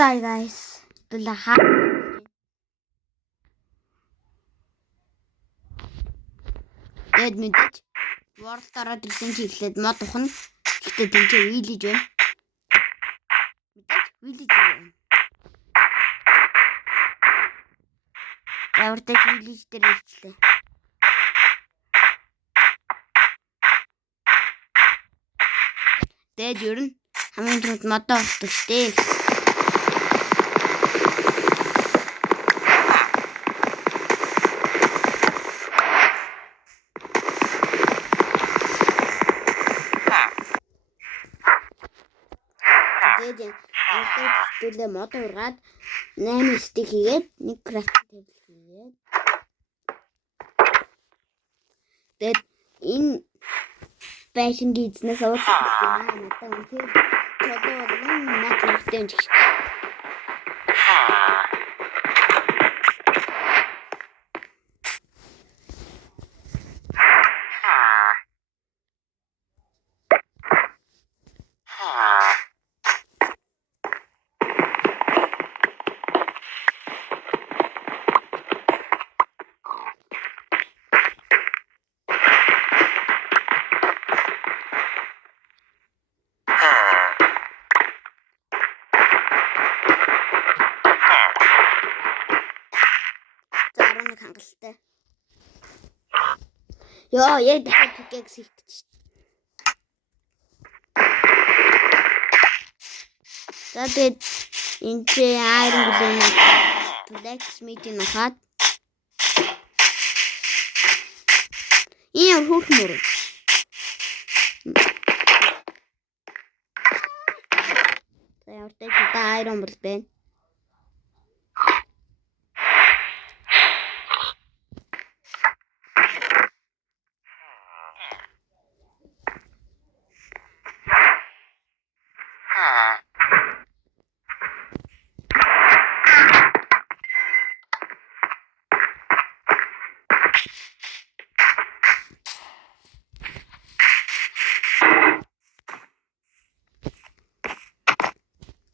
За guys. Тулаа хаа. Эд мэдээж. World ороод ирсэн чи эхлээд мод ухна. Гэхдээ тэнцээ вилиж байна. Мэдээж вилиж байна. Явартай вилиж дээр ирчлээ. Тэгээд ер нь хамгийн түрүүнд модоо олдог штеп. Тэгээд мод ургаад 8 стик хийгээд нэг крафт тейбл хийгээд тэгээд энэ байшин гизнээс уурсан надад үнхээр чөлөө болно надад хэмжих шиг. Хангалттай. Яа, яг дахиад пикэкс хийчих. За тэгээд энэ чи iron blue blacksmith-ийн ухаад ийм хөрхмөр. За явартай чи та iron бол байна.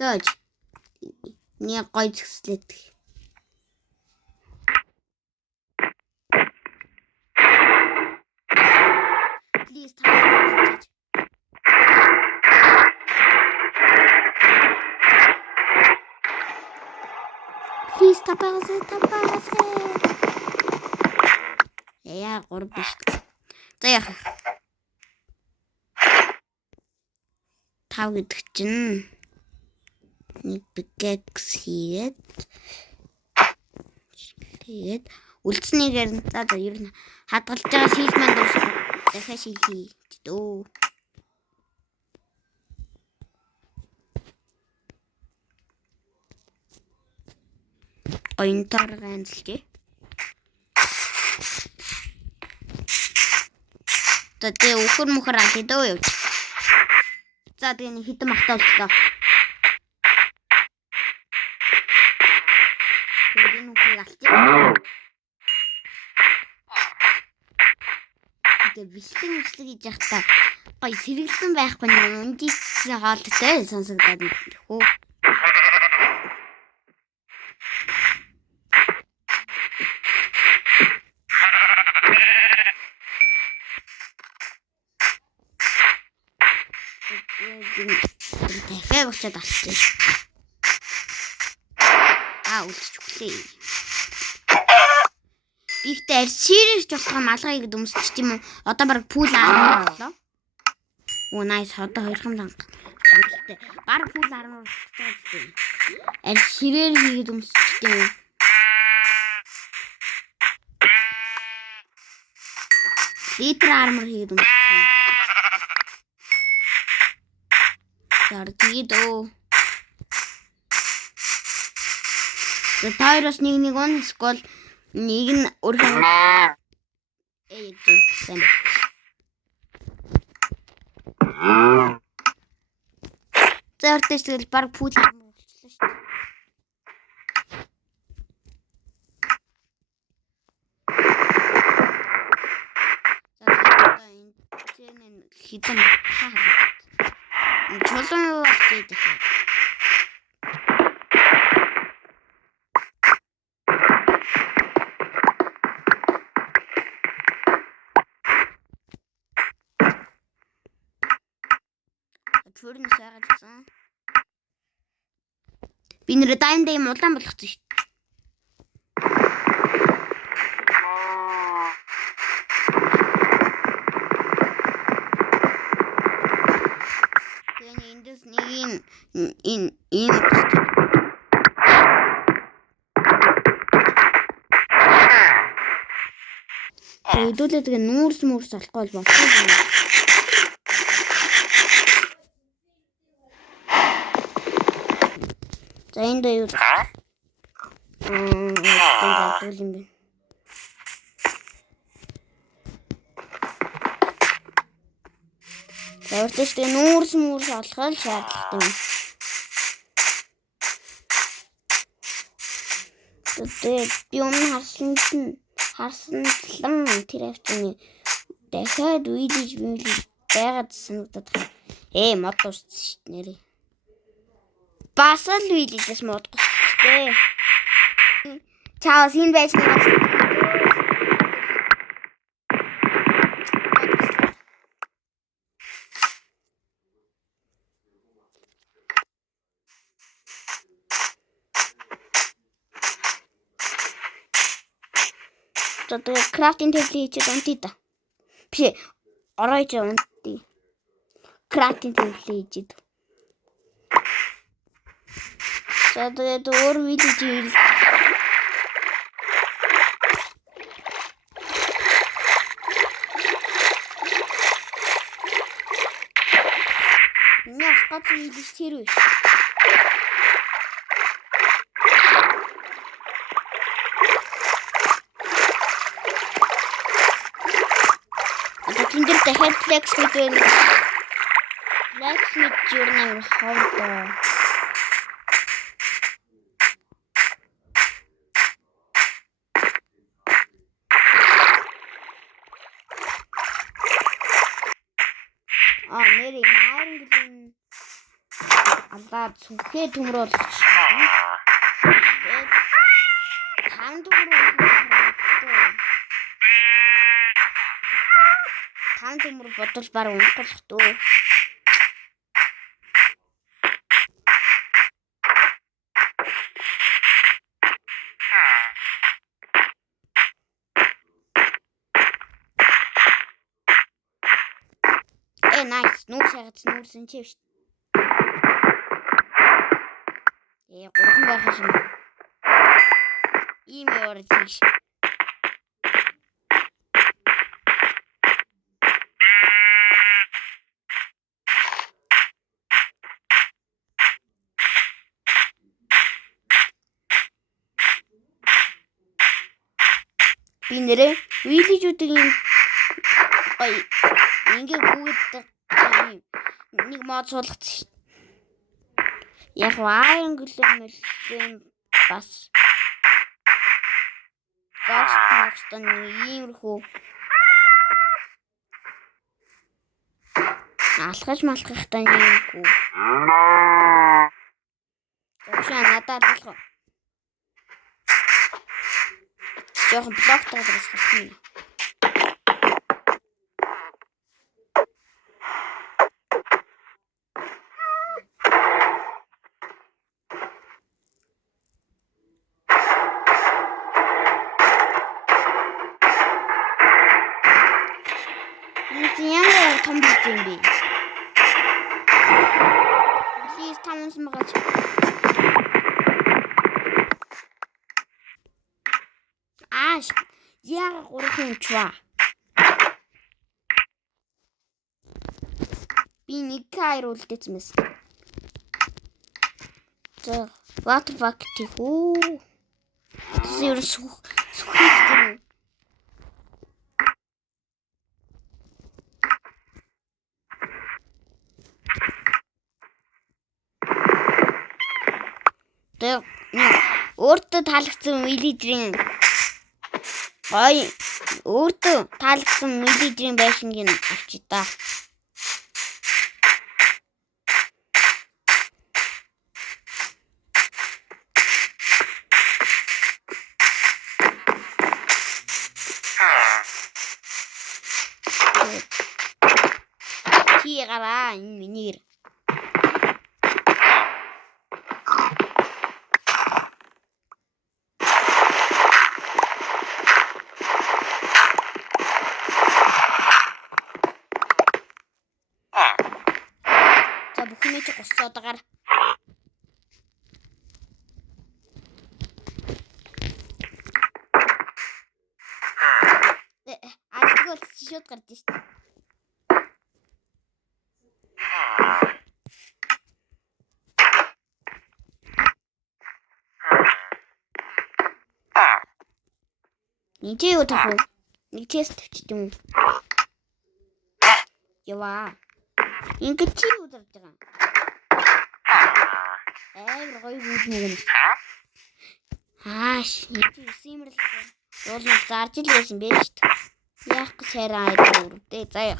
Зөөж нэг гой згслээд. Please таа. Please тапаас. Яа гурав биш. За яах. 5 гэдэг чинь нэг пикэкс хийгээд үлдснийгээр за ер нь хадгалж байгаа шил маань дуусах. Дахиад шил хий дөө. Ойнтор ганцлжээ. Тэгээ өхөр мөхөр аль дөө явж. За тэгээ хитэн махтаа болчлоо. Тэгээ бэлтгэн үйлчлэг хийж явахдаа гой сэргэлэн байхгүй юм. Үндий хоолтой сонсогдоод ирэх үү. Дахиад очиад алчээ. Үлчгүй. Бихтэй сэрэж болох малгайг дөмсч тийм үү? Одоо баг пул армор боллоо. Оо nice одоо 2 хангалттай. Баг пул армор болчихсон. Сэрээр хийгээд дөмсч тийм үү? Литр армор хийгээд дөмсч. Зар тэгээд оо. Тайрос нэг он скол нэг нь өргөн сайн. Зартэж тэгэл баг пул болчихлоо шүү дээ. За энэ хитэн хаа. Чулуун болчихсон. хүмүүс байгаа гэсэн. Би нэр даймдаа юм улаан болгоцсон шүү. Тэгээ эндээс нэг ийм хэдүүлээ тэгээ нүүрс олохгүй бол болохгүй. За энэ дэ юу? юм бэ? Өөртөө тэгээ нүүрс олоход шаардлагатай юм. Тэгээ би өмнө харсан тэр авчны дахиад видеж байгаад санагдаад байна. Мод дууссан шүү дээ нэрээ. Бас л видежээс модгүй шүү дээ. Чаос энэ байж нэг. Тэгээ крафтинг тэглээ хийж унтъя да. Биш оройж унтъя. Крафтинг тэглээ хийж. За тэгээд өөр видео хийж. Няс гацсан видео тэр үү? Тэн дээр дахиад blacksmith journal хавтаа. Нэрийг хайран гэлэн алдаад сүнхээ төмрөөлж байна. Танд төмөр бодвол баруун унах дөө. Nice. Нүүрсэн чи биш. Гурван байх юм. Ийм орж. Би нэрээ видеожуудыг ингээ гүгддэг нэг мод суулгацсан шүү. Яг вайн гэлэмэрсэн бас гастан иймэрхүү алхаж малхахтай юмгүй. Зөвшөө надад болох. Жохон блок тавьж хэлсэн. Ямар том юм бэ? Please тамаас магаж. Яг гурван чва. Би нэг хайруулдээсэн мэс. За, water bucket хүү. Зэр сухийдэн. Тэг өөртөө таалагдсан виллижрийн өөртөө таалагдсан виллижрийн байшинг нь авчи та. Чи гараа энэ минийр. чи гусуудаар. Тэгвэл шууд гарч шүү дээ. Энд юу тах вэ? Нэг тест төвчт юм. Ява. Ингээд чи юу зарж байгаа юм? Гоё бүднэг нь. Хааш, нэг үсэмэрлээ. Уулын зарж л байсан бэ шүү дээ. Яах гэж хайраа айдаа үрдээ. Заяа.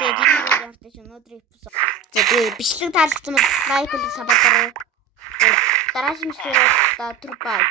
Тэгээд энэ ямартай ч өнөөдрийн эпизод. Тэгээд бичлэг таалагдсан бол лайк үлээ сабатараа. Дараагийн бичлэгээр та түр бай.